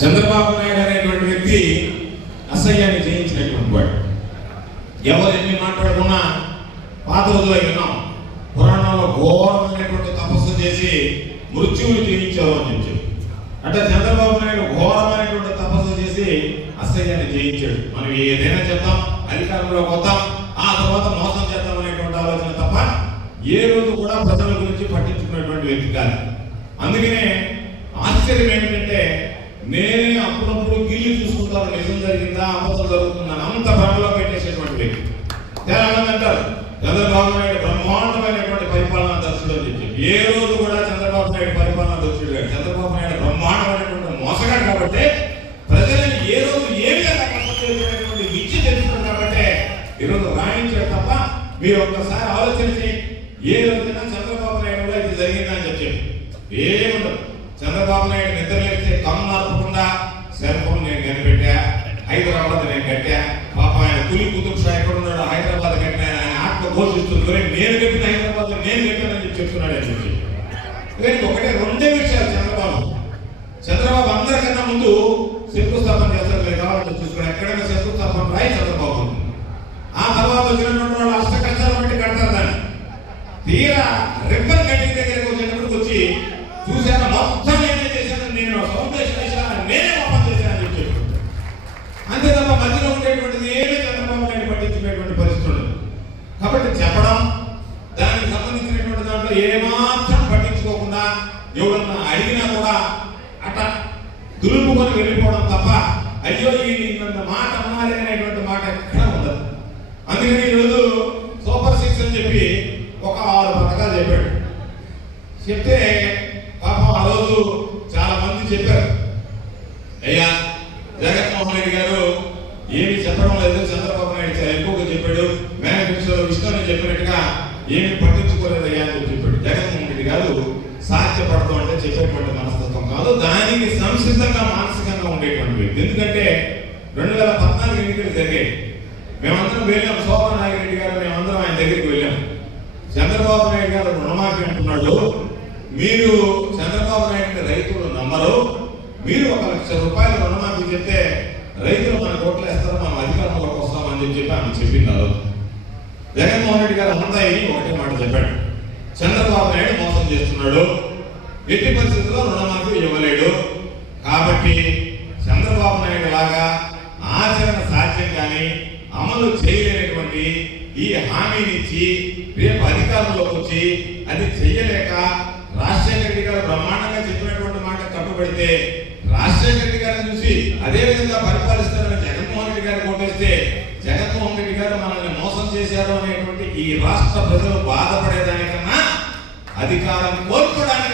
చంద్రబాబు నాయుడు అనేటువంటి వ్యక్తి అసహ్యాన్ని జయించినటువంటి వాడు. ఎవరు ఎన్ని మాట్లాడుకున్నా పాత రోజుల్లో విన్నాం, పురాణంలో ఘోరమైనటువంటి తపస్సు చేసి మృత్యువుని జయించారు అని చెప్పి. అంటే చంద్రబాబు నాయుడు ఘోరమైనటువంటి తపస్సు చేసి అసహ్యాన్ని జయించాడు. మనం ఏదైనా చెప్తాం, అధికారంలోకి వద్దాం, ఆ తర్వాత మోసం చేద్దాం అనేటువంటి ఆలోచన తప్ప ఏ రోజు కూడా ప్రజల గురించి పట్టించుకున్నటువంటి వ్యక్తి కాదు. అందుకనే ఆశ్చర్యం ఏమిటంటే, నేనే అప్పుడప్పుడు గిల్లి చూసుకుంటాను, నిజం జరిగిందా అబద్ధం జరుగుతుందని అంత భ్రమలో పెట్టేసేటువంటి వ్యక్తి. చాలా మంది అంటారు చంద్రబాబు నాయుడు బ్రహ్మాండమైనటువంటి పరిపాలనా దర్శకుడు అని చెప్పి. ఏ రోజు కూడా చంద్రబాబు నాయుడు పరిపాలనా దర్శకుడు గారు. చంద్రబాబు నాయుడు బ్రహ్మాండమైనటువంటి మోసగాడు కాబట్టి, ప్రజలను ఏ రోజు ఏ విధంగా కష్టపడేటువంటి విద్య తెలుసుకున్నారు కాబట్టి ఈరోజు రాయించాడు తప్ప. మీరు ఒక్కసారి ఆలోచన చేయండి, ఏ రోజైనా చంద్రబాబు నాయుడు వల్ల ఇది జరిగిందని చెప్పి ఏముండదు. చంద్రబాబు నాయుడు నిద్రలేస్తే కమ్ము మార్పకుండా సెల్ ఫోన్ నేను కనిపెట్టా, హైదరాబాద్ నేను కట్టా, పాప ఆయన కులి కుతుబ్ షా ఎక్కడ ఉన్నాడు, హైదరాబాద్ కట్టినా, ఆయన ఆత్మ ఘోషిస్తుంది, నేను కట్టిన హైదరాబాద్ లో నేను కట్టానని చెప్పి చెప్తున్నాడు అని చెప్పి. ఒకటే రెండే విషయాలు చంద్రబాబు అందరికన్నా ముందు శంకుస్థాపన చేస్తారు. మీరు కావాలంటే చూసుకుని ఎక్కడైనా శంకుస్థాపన రాయి చంద్రబాబు. ఆ తర్వాత వచ్చినటువంటి వాళ్ళు అష్ట కష్టాలు బట్టి కడతారు దాన్ని. తీరా రిబ్బన్ కటింగ్ దగ్గరికి వచ్చేటప్పుడు వచ్చి చూశాను, మొత్తం నేనే చేశాను, నేను ఫౌండేషన్ వేసాను, నేనే ఓపెన్ చేశాను అని చెప్పి. అంతే తప్ప మధ్యలో ఉండేటువంటిది ఏమీ చంద్రబాబు నాయుడు పట్టించుకునేటువంటి పరిస్థితులు. కాబట్టి చెప్పడం, దానికి సంబంధించినటువంటి దాంట్లో ఏమాత్రం పట్టించుకోకుండా ఎవరన్నా అడిగినా కూడా అట్లా దులుపుకొని వెళ్ళిపోవడం తప్ప, అయ్యో ఈ మాట అనాలి అనేటువంటి మాట ఎక్కడ ఉండదు. అందుకని ఈరోజు సూపర్ 6 అని చెప్పి ఒక 6 పథకాలు చెప్పాడు. చెప్తే పాపం ఆ రోజు చాలా మంది చెప్పారు, అయ్యా జగన్మోహన్ రెడ్డి గారు ఏమి చెప్పడం లేదు, చంద్రబాబు నాయుడు చాలా ఎక్కువగా చెప్పాడు, మేనిఫెస్టోలో విష్ణుని చెప్పినట్టుగా ఏమి పట్టించుకోలేదు అయ్యా అని చెప్పాడు. జగన్మోహన్ రెడ్డి గారు సాధ్యపడతాం అంటే చెప్పేటువంటి మనస్తత్వం కాదు, దానికి సంసిద్ధంగా మానసికంగా ఉండేటువంటి వ్యక్తి. ఎందుకంటే 2014 ఎన్నికలు జరిగాయి, మేమందరం వెళ్ళాం, శోభా నాగిరెడ్డి గారు మేమందరం ఆయన దగ్గరికి వెళ్ళాం. చంద్రబాబు నాయుడు గారు రుణమాఫీ అంటున్నాడు, మీరు చంద్రబాబు నాయుడు రైతులు నమ్మరు, మీరు 1 లక్ష రూపాయలు రుణమాఫీ చెప్తే రైతులు మనకు ఓట్లు వేస్తారు, మనం అధికారంలోకి వస్తామని చెప్పి ఆమె చెప్పినారు. జగన్మోహన్ రెడ్డి గారు అంతా ఒకటే మాట చెప్పాడు, చంద్రబాబు నాయుడు మోసం చేస్తున్నాడు, ఎట్టి పరిస్థితుల్లో రుణమాఫీ ఇవ్వలేడు, కాబట్టి చంద్రబాబు నాయుడు లాగా ఆచరణ సాధ్యం కానీ అమలు చేయలేనటువంటి ఈ హామీనిచ్చి రేపు అధికారంలోకి వచ్చి అది చెయ్యలేక రాజశేఖర రెడ్డి గారు బ్రహ్మాండంగా చెప్పినటువంటి మాట కట్టుబడితే, రాజశేఖర రెడ్డి గారిని చూసి అదే విధంగా పరిపాలిస్తారని జగన్మోహన్ రెడ్డి గారు కొట్టేస్తే, జగన్మోహన్ రెడ్డి గారు మనల్ని మోసం చేశారు అనేటువంటి ఈ రాష్ట్ర ప్రజలు బాధపడేదానికన్నా అధికారం కోల్పోవడానికి